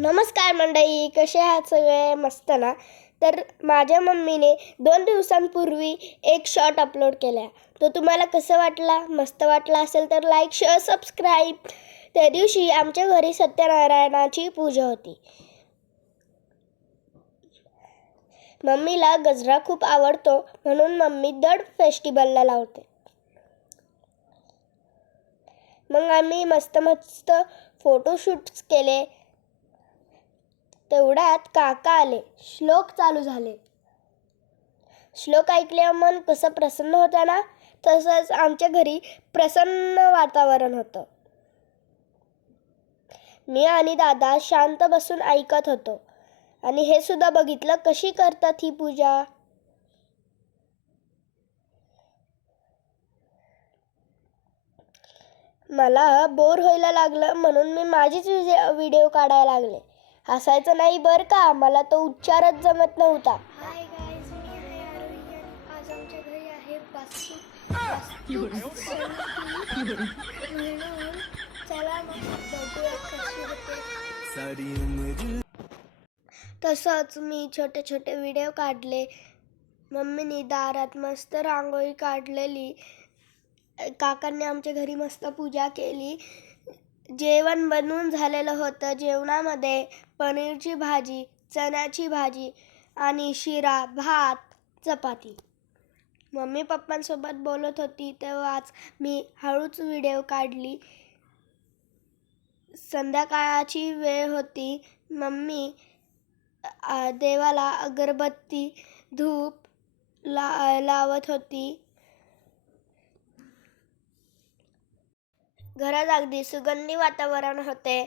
नमस्कार मंडळी कसे आहात सगळे? मस्त ना? तर माझ्या मम्मीने दोन दिवसांपूर्वी एक शॉर्ट अपलोड केला. तो तुम्हाला कसं वाटला? मस्त वाटला असेल तर लाईक शेअर सबस्क्राईब त्या दिवशी आमच्या घरी सत्यनारायणाची पूजा होती. मम्मीला गजरा खूप आवडतो म्हणून मम्मी दड फेस्टिवलला लावते. मग आम्ही मस्त मस्त फोटोशूट्स केले. तेवढ्यात काका आले. श्लोक चालू झाले. श्लोक ऐकल्यावर मन कसं प्रसन्न होतं ना तसंच आमच्या घरी प्रसन्न वातावरण होतं. मी आणि दादा शांत बसून ऐकत होतो. आणि हे सुद्धा बघितलं कशी करतात ही पूजा? मला बोर व्हायला लागलं म्हणून मी माझीच व्हिडिओ काढायला लागले. हसायचं नाही बरं का? मला तो उच्चारच जमत नव्हता. हाय गाईज मी आहे आरोग्य. आज आमच्या घरी आहे वास्तू म्हणून चला मग बघूया कशी होते. सारी उम्र तसंच मी छोटे छोटे व्हिडिओ काढले. मम्मीने दारात मस्त रांगोळी काढलेली. काकांनी आमच्या घरी मस्त पूजा केली. जेवण बनवून झालेलं होतं. जेवणामध्ये पनीरची भाजी चण्याची भाजी आणि शिरा भात चपाती. मम्मी पप्पांसोबत बोलत होती तेव्हाच मी हळूच व्हिडिओ काढली. संध्याकाळची वेळ होती. मम्मी देवाला अगरबत्ती धूप ला लावत होती. घरात अगदी सुगंधी वातावरण होते.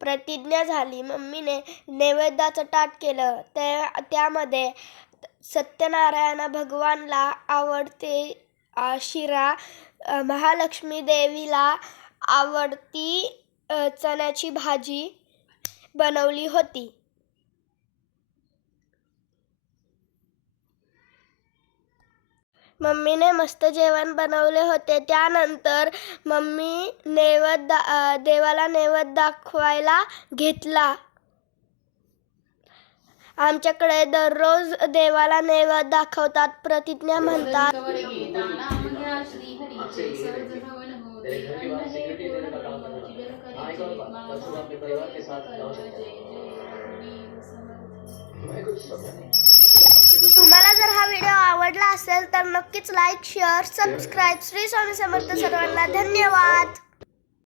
प्रतिज्ञा झाली. मम्मीने नैवेद्याचं ताट केलं. ते त्यामध्ये सत्यनारायण भगवानला आवडते शिरा महालक्ष्मी देवीला आवडती चण्याची भाजी बनवली होती. मम्मीने मस्त जेवण बनवले होते त्यानंतर मम्मी नैवेद्य अ, देवाला नैवेद्य दाखवायला घेतला आमच्याकडे दररोज देवाला नैवेद्य दाखवतात प्रतिज्ञा म्हणतात तुम्हाला जर हा व्हिडिओ आवडला असेल तर नक्कीच like share subscribe Shri Swami Samarth सर्वांना धन्यवाद.